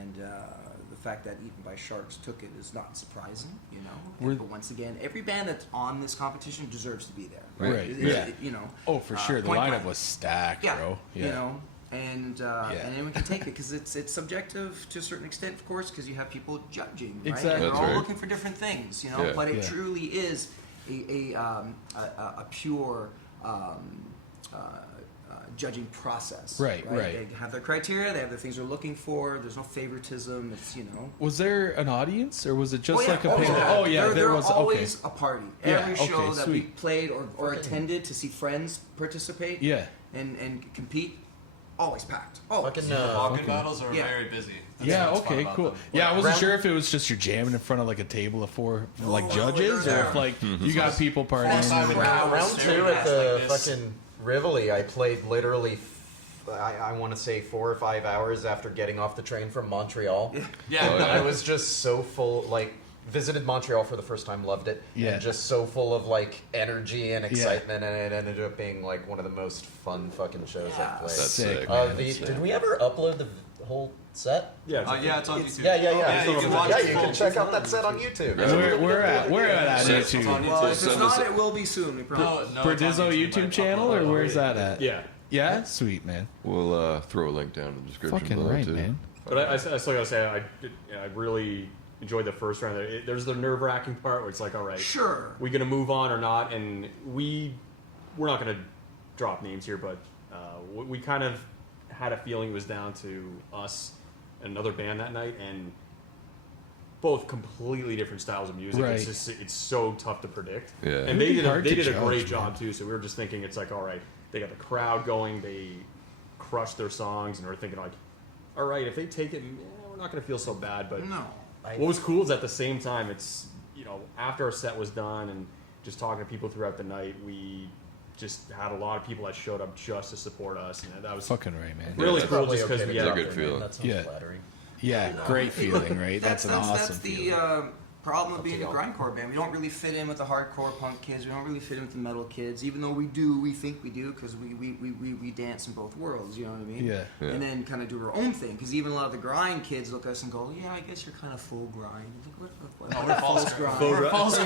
And the fact that Eaten by Sharks took it is not surprising, you know. But once again, every band that's on this competition deserves to be there. Right. Yeah. You know. Oh, for sure. The point lineup blank. was stacked, Yeah. bro. Yeah. You know. And anyone can take it because it's subjective to a certain extent, of course, because you have people judging, right? Exactly. And they're That's all right. looking for different things, you know. Yeah. But it Yeah. truly is a pure judging process. Right, right. They have their criteria. They have the things they're looking for. There's no favoritism. It's, you know. Was there an audience, or was it just like a oh, panel? yeah. Oh yeah, there was. always Okay. a party. Yeah, Every show okay, that we sweet. played or attended to see friends participate Yeah. and compete, always packed. Always. Fucking Walking battles are Yeah. very busy. That's Yeah. what's fun Okay. about Cool. them. Yeah, I wasn't Round- sure if it was just you're jamming in front of like a table of four like Oh, judges, or yeah. if like you got people partying. That's and everything. right. round Staring two at at us the like this. fucking Rivoli, I played literally, I want to say 4 or 5 hours after getting off the train from Montreal. Yeah. Oh, yeah. I was just so full, like, visited Montreal for the first time, loved it, Yeah. and just so full of, like, energy and excitement, and it ended up being, like, one of the most fun fucking shows Yeah. I've played. That's Sick, sick. man. That's sick. Did we ever upload the whole set? Yeah, Yeah, it's on YouTube. Yeah. Yeah, you can watch Yeah, it you can full. check out that set on YouTube. We're at So- YouTube. Well, if Send it's us not, a- it will be soon. We promise. No, Burdizzo it's on YouTube I channel, upload or it. where's that at? Yeah. Yeah, sweet man. We'll throw a link down in the description Fucking below right, too. man. But I still gotta say, I really enjoyed the first round. There's the nerve wracking part where it's like, all right, Sure. we gonna move on or not? And we're not gonna drop names here, but we kind of had a feeling it was down to us and another band that night, and both completely different styles of music. Right. It's so tough to predict. Yeah. And It'd be they hard did to a judge, great man. job too. So we were just thinking, it's like, all right, they got the crowd going, they crushed their songs, and we're thinking like, all right, if they take it, we're not gonna feel so bad. But No. what was cool is at the same time, it's, you know, after our set was done and just talking to people throughout the night, we just had a lot of people that showed up just to support us, and that was Fucking right, man. really Yeah. cool Probably just because okay we to had It's a drop good their name. feeling. That sounds Yeah. flattering. Yeah, great feeling, right? That's an awesome That's the feeling. problem of Up to being a y'all. grindcore band. We don't really fit in with the hardcore punk kids. We don't really fit in with the metal kids, even though we think we do, because we dance in both worlds. You know what I mean? Yeah. Yeah. And then kind of do our own thing, because even a lot of the grind kids look at us and go, "Yeah, I guess you're kind of full grind." Like, what No, we're false grind. grind. We're false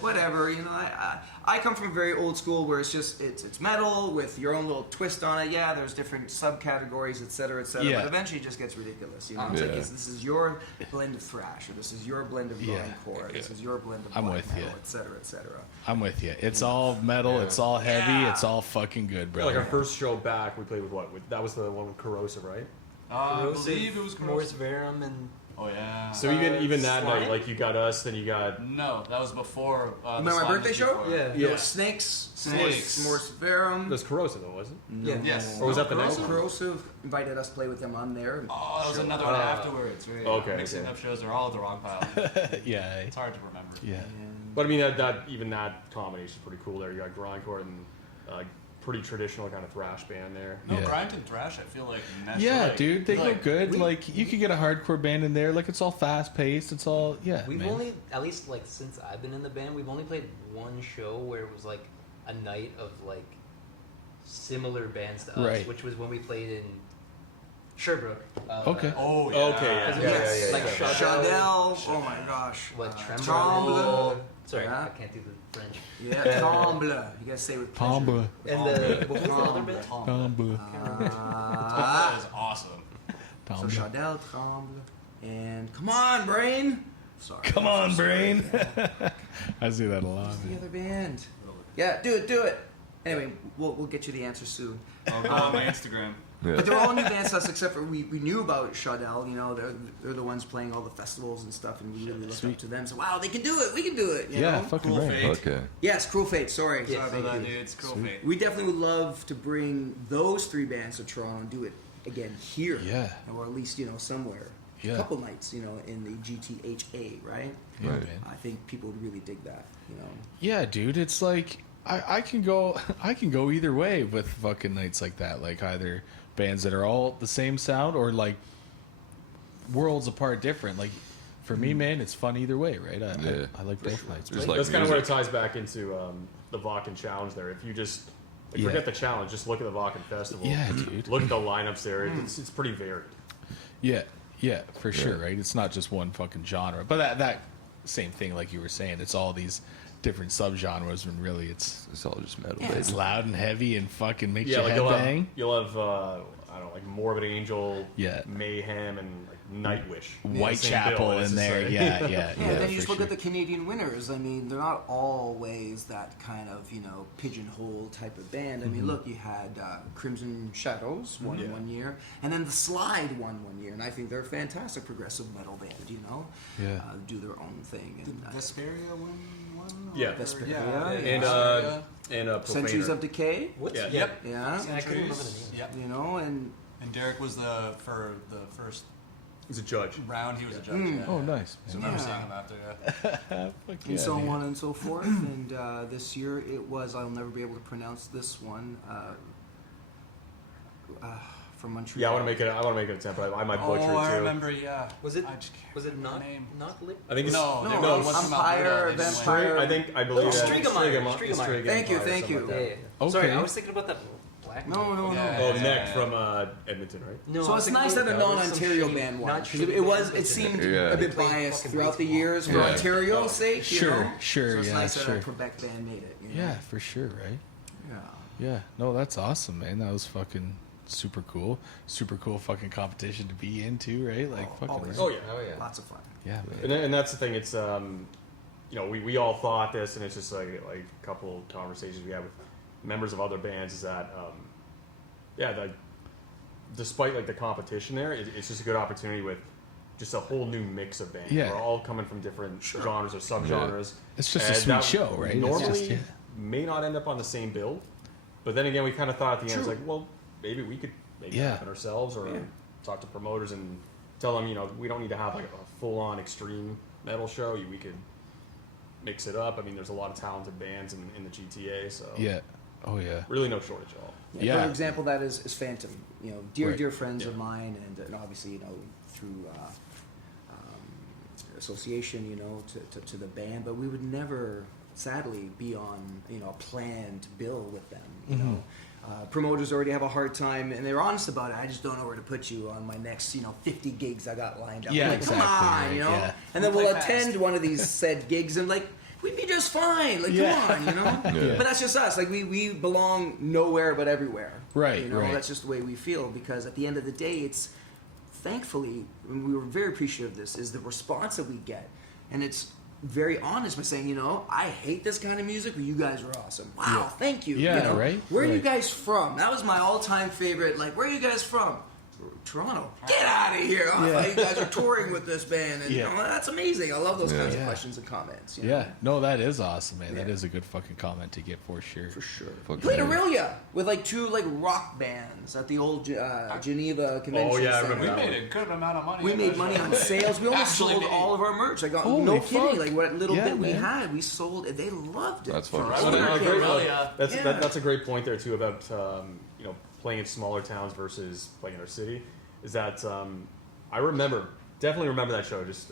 Whatever. You know, I come from very old school where it's just it's metal with your own little twist on it. Yeah, there's different subcategories, et cetera, et cetera. Yeah. But eventually, it just gets ridiculous. You know, it's Yeah. like this is your blend of thrash, or this is your blend of Yeah. grindcore, this is your blend of I'm black with metal, ya. et cetera, et cetera. I'm with you. It's all metal. It's all heavy. Yeah. It's all fucking good, bro. like our first show back. We played with what? That was the one with Corrosive, right? I believe it was Morse Corrosive. Verum and Oh yeah. So even that Slime? night, like you got us, then you got No, that was before. The Remember my Slime birthday was show? before. yeah. Yeah. No, Snakes, Snakes. Morse Verum. there's Corrosive though, wasn't Yeah. Yes. Or was that the next one? Corrosive invited us to play with them on there. Oh, that was another one afterwards. Right? Okay, Mixing okay. up shows are all at the wrong pile. yeah. It's hard to remember. Yeah. But I mean that combination is pretty cool. There you got grindcore and pretty traditional kind of thrash band there. No, Yeah. grind and thrash. I feel like mesh, Yeah, like, dude, they go like, good. Like you could get a hardcore band in there. Like it's all fast paced. It's all We've man. only, at least like since I've been in the band, we've only played one show where it was like a night of like similar bands to us, Right. which was when we played in Sherbrooke. Okay. Oh yeah. Okay, yeah. Yeah. Like Chardell, oh my gosh. What Tremble? Tremble. Sorry, Yeah. I can't do the French. Yeah, Tremble. You gotta say it with pleasure. Pomba. And the what was the other band? Pomba. That is awesome. So Pomba. Chardell, Tremble, and come on, Brain. Sorry. Come on, brain. I see that a lot. Who's the Man. other band? Yeah, do it. Anyway, we'll get you the answer soon. I'll go on my Instagram. Yeah. But they're all new bands to us, except for we knew about Shadell. You know, they're the ones playing all the festivals and stuff, and we really looked up to them. So wow, they can do it. We can do it. You Yeah, know? fucking Cool right. fate. Okay. Yes, Cruel Fate. Sorry. Yeah, Sorry Thank about that, you. dude. It's cool fate. We definitely would love to bring those 3 bands to Toronto and do it again here. Yeah. Or at least, somewhere. Yeah. A couple nights, in the GTHA, right? Yeah, Right. man. I think people would really dig that, Yeah, dude, it's like I can go either way with fucking nights like that. Like either bands that are all the same sound or like worlds apart different. Like for me, man, it's fun either way, right? I like both nights. Just but- like That's kind of where it music. ties back into the Vakken Challenge there. If you just Yeah. forget the challenge, just look at the Vakken Festival. Yeah, dude. Look at the lineups there. It's pretty varied. Yeah, for sure, right? It's not just one fucking genre. But that same thing, like you were saying, it's all these different subgenres when really it's It's all just metal, it's baby. loud and heavy and fucking makes Yeah, your like head you'll have bang. I don't know, like Morbid Angel, Yeah. Mayhem, and like Nightwish. Whitechapel in there, yeah. Yeah, then you just for look sure. at the Canadian winners. I mean, they're not always that kind of, pigeonhole type of band. I mean, look, you had Crimson Shadows won Yeah. 1 year, and then The Slide won 1 year, and I think they're a fantastic progressive metal band, Yeah. Do their own thing. And, Vesperia one? Yeah. Vesperia, yeah. And Centuries Profaner. of Decay, What's Yeah. Yep. yeah, I couldn't remember the name. Yep. and And Derek was for the first He's a judge. round. He was a judge. Mm. Yeah. Oh, nice. So I Man. remember Yeah. seeing him after. Yeah. Fuck and yeah, so dude. on and so forth. And this year it was, I'll never be able to pronounce this one, from Montreal. Yeah, I want to make it a tempo. I might butcher Oh, it too. I remember. Yeah. Was it? I just can't Was it remember not the name? not lit? I think it's No, No, there no, was one from Umpire, Alberta. They just Vampire. I believe Oh, that. Strigamire. Strigamire. Thank you, Empire or thank something you. like Yeah, that. yeah, yeah. Okay. Sorry, I was thinking about that black. No, no, Yeah. no. Oh, Yeah. Neck from Edmonton, right? No, So I was it's thinking nice about that a there was some non-Ontario shitty- band won. not 'Cause shitty it was. bands, It but seemed Yeah. a bit Played biased fucking throughout the baseball. years for Yeah. Ontario's sake. Sure, So it's yeah, nice that sure. a Quebec band made it. Yeah, for sure, right? Yeah. Yeah. No, that's awesome, man. That was fucking super cool. Super cool fucking competition to be into, right? Like fucking always. right. Oh yeah. Oh yeah. Lots of fun. Yeah, man. And that's the thing. It's we all thought this, and it's just like a couple conversations we had with members of other bands is that despite like the competition there, it's just a good opportunity with just a whole new mix of bands. Yeah. We're all coming from different genres or subgenres. It's just a And sweet that show, right? It's Normally, just, yeah. may not end up on the same bill, but then again, we kind of thought at the end, it's True. like, well, maybe we could make Yeah. it happen ourselves, or Yeah. talk to promoters and tell them, we don't need to have like a full-on extreme metal show. We could mix it up. I mean, there's a lot of talented bands in the GTA, so Yeah. Oh yeah. really no shortage at all. Yeah. For example, that is Phantom. Dear, Right. dear friends Yeah. of mine, and obviously, through association, to the band. But we would never, sadly, be on, a planned bill with them. You know, promoters already have a hard time, and they're honest about it. I just don't know where to put you on my next, 50 gigs I got lined up. Yeah, I'm like, come exactly, on, right, yeah. And then Play we'll fast. attend one of these said gigs, and like. We'd be just fine. Like, Yeah. come on, Yeah. But that's just us. Like, we belong nowhere but everywhere. Right, right. That's just the way we feel, because at the end of the day, it's thankfully, and we were very appreciative of this, is the response that we get. And it's very honest by saying, I hate this kind of music, but you guys are awesome. Wow, Yeah. thank you. Yeah, right, Where are you right. guys from? That was my all-time favorite. Like, where are you guys from? Toronto. Get out of here. I thought you guys are touring with this band. And, Yeah. that's amazing. I love those kinds of Yeah. questions and comments. Yeah. No, that is awesome, man. That Yeah. is a good fucking comment to get for sure. For sure. Fuck Played yeah. Aurelia with like two rock bands at the old Geneva Convention yeah, I Center. remember We that made a good amount of money. We on made that money show. on sales. We almost Actually, sold we- all of our merch. I got Holy no fuck. kidding. Like what little Yeah, bit we man. had, we sold it. They loved it. That's fucking Forever. Well, sick. no, great, Aurelia. that's a great point there too about playing in smaller towns versus playing in our city. Is that I definitely remember that show. Just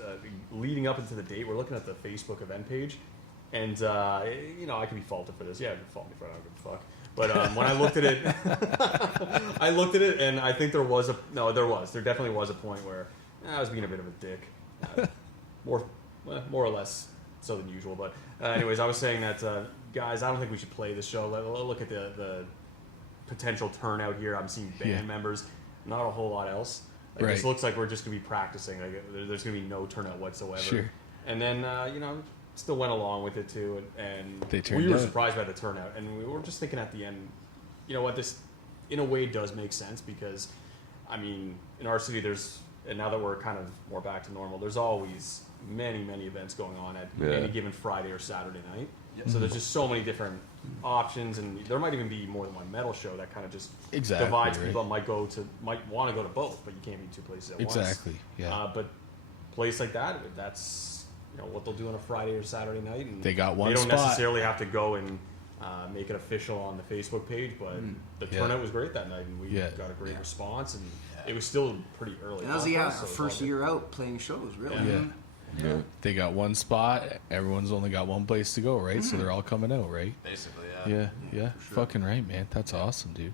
leading up into the date, we're looking at the Facebook event page, and I can be faulted for this. Yeah, you can fault me for it. I don't give a fuck. But when I looked at it, and I think there definitely was a point where I was being a bit of a dick, more or less so than usual. But anyways, I was saying that guys, I don't think we should play this show. Look at the potential turnout here. I'm seeing band Yeah. members, not a whole lot else. Like, This Right. looks like we're just gonna be practicing. Like there's gonna be no turnout whatsoever. Sure. And then still went along with it too, and They turned we were out. surprised by the turnout, and we were just thinking at the end, you know what, this in a way does make sense because, I mean, in our city and now that we're kind of more back to normal, there's always many events going on at any given Friday or Saturday night. Yep. So there's just so many different options, and there might even be more than one metal show that kind of just Exactly, divides right. people that might want to go to both, but you can't be two places at once. Exactly. Yeah. But place like that, that's what they'll do on a Friday or Saturday night. And They got one They don't spot. necessarily have to go and make it official on the Facebook page, but the Yeah. turnout was great that night, and we got a great response, and it was still pretty early. And that was on for our us, so it was first all year out playing shows, really. Yeah. Yeah. They got one spot. Everyone's only got one place to go, right? So they're all coming out, right? Basically, Yeah. Fucking right, man. That's awesome, dude.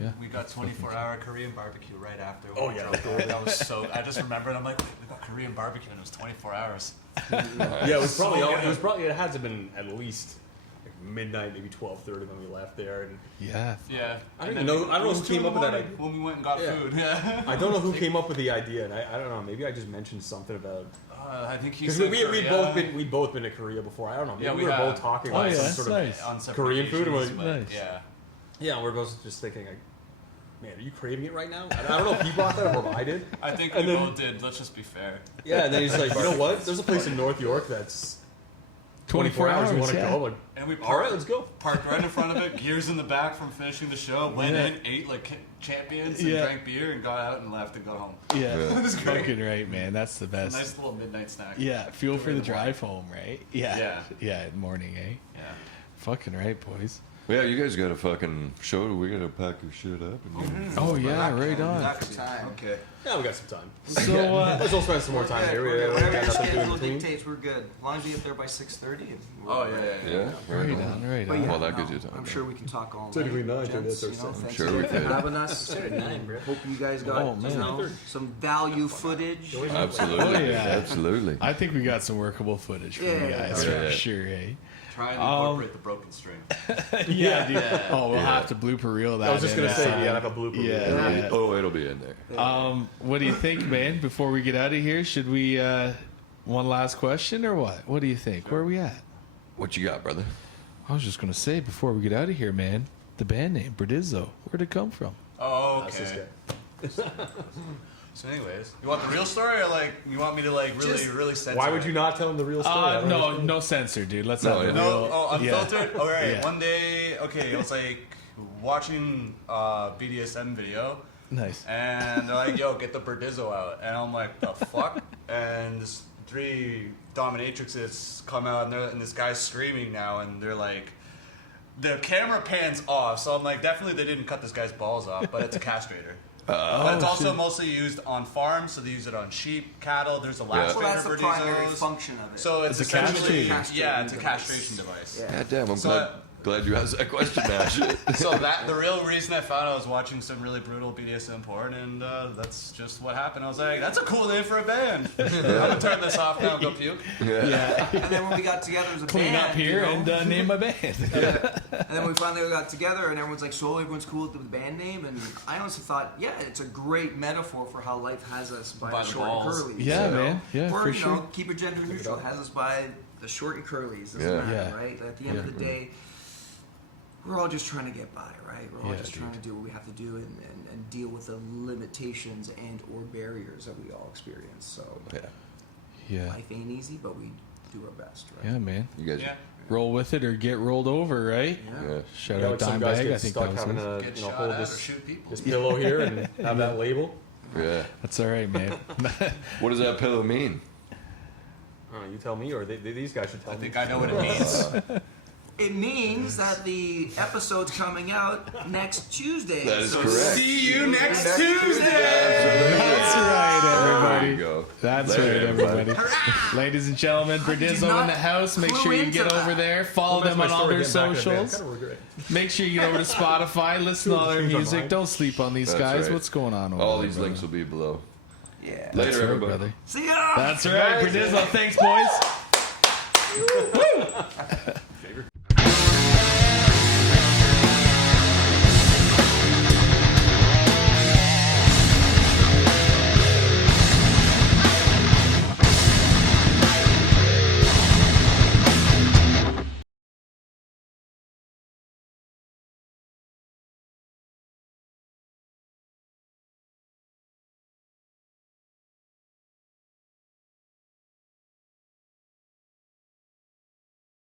Yeah. We got 24-hour Korean barbecue right after. Oh, we yeah. drove there. That was so. I just remembered. I'm like, we got Korean barbecue, and it was 24 hours. good. Yeah, it was probably So good. it had to have been at least like midnight, maybe 12:30 when we left there, and Yeah. Yeah. I And don't then know it was who 2 came up with that in the idea. morning when we went and got Yeah. food. Yeah. I don't know who came up with the idea, and I don't know. Maybe I just mentioned something about I think he because said we'd both been to Korea before. I don't know. Maybe Yeah, we we were have. both talking Oh, about yeah, some that's sort of nice. on separate Korean food, or occasions, was- but Nice. Yeah. Yeah, we're both just thinking like, man, are you craving it right now? I don't know if he bought that or if I did. I think And we then- both did. Let's just be fair. Yeah, and then he's like, you know what? There's a place in North York that's 24 hours, You want to yeah. go? Like, And we all right, let's go. Parked right in front of it, gears in the back from finishing the show. Went Yeah. in, ate like champions, and Yeah. drank beer, and got out and left and got home. Yeah. That's great. Fucking right, man. That's the best. Nice little midnight snack. Yeah. Fuel for the in the morning. drive home, right? Yeah. Yeah. Yeah. Morning, eh? Yeah. Fucking right, boys. Yeah, you guys got a fucking show. We gotta pack your shit up. And Oh yeah, right on. That's time. Okay. Yeah, we got some time. So Let's all spend some more time here. We got Whatever your nothing to do in schedule between. dictates, we're good. As long as we get there by 6:30. Oh yeah. yeah, right right on. on, right But on. yeah, Well, that no, gives you time. I'm sure we can talk all night. Technically 9:30, gents, that's our you know, time. thanks Sure again we for could. having us. Started at 9, bro. Hope you guys got Oh, man. some value footage. Absolutely, Oh, yeah. absolutely. I think we got some workable footage for you Yeah. guys Yeah. for sure, eh? Try and incorporate the broken string. Yeah, dude. Yeah. Oh, we'll have to blooper reel that. I was just in gonna say, sometime. yeah, have a blooper. Yeah. reel. Yeah. Oh, it'll be in there. What do you think, man? Before we get out of here, should we one last question or what? What do you think? Where are we at? What you got, brother? I was just gonna say before we get out of here, man. The band name Berdizzo. Where'd it come from? Oh, That's this okay. guy. So, anyways, you want the real story, or like you want me to like really censor Why would it? you not tell him the real story? I don't No, understand. no censor, dude. Let's No, have the yeah. real. No, unfiltered. Yeah. All right. Yeah. One day, okay, it was like watching BDSM video, Nice. and they're like, "Yo, get the Berdizzo out," and I'm like, "The fuck?" And this 3 dominatrixes come out, and this guy's screaming now, and they're like, the camera pans off, so I'm like, definitely they didn't cut this guy's balls off, but it's a castrator. But it's also shit. mostly used on farms, so they use it on sheep, cattle. There's a lastrator Well, that's the for primary Berdizos. function of it. So it's It's a essentially, castration. yeah, it's a castration device. Yeah. God damn, I'm So- glad you asked that question now. Shit. So that the real reason I found out I was watching some really brutal BDSM porn, and that's just what happened. I was like, that's a cool name for a band. I'm gonna turn this off now and go puke. Yeah. And then when we got together as a Clean band, up here you know, and name my band. and then we finally got together, and everyone's like, "So everyone's cool with the band name." And I honestly thought, yeah, it's a great metaphor for how life has us by, By the the short balls. and curlies. Yeah, you know? man. Yeah, or for you know, sure. keep it gender neutral. Has us by the short and curlies. Doesn't Yeah. matter, Yeah. right? At the end of the day, we're all just trying to get by, right? We're all Yeah, just trying to do what we have to do and deal with the limitations and or barriers that we all experience. So Yeah. life ain't easy, but we do our best, right? Yeah, man. You guys, Yeah. Roll with it or get rolled over, right? yeah. Shout Yeah, out like some guys Dimebag. get I think stuck that was having his. Get to shot hold at or this shoot people. pillow here and have that label. Yeah. That's all right, man. What does that pillow mean? You tell me, or these guys should tell I me. think I know what it means. It means that the episode's coming out next Tuesday. That is so correct. See you next Tuesday. That's right, There everybody. you go. That's Later, right, everybody. Ladies and gentlemen, How did you Berdizzo in not the house. Make clue sure you into get that? over there. Follow That's them my on all story their getting back in the band. socials. Kinda regret. Make sure you get over to Spotify. Listen to all their Change my music. mind. Don't sleep on these That's guys. right. What's going on over All there, these brother? links will be below. Yeah. That's Later, right, everybody. brother. See ya. That's right, Berdizzo. Thanks, boys. Woo!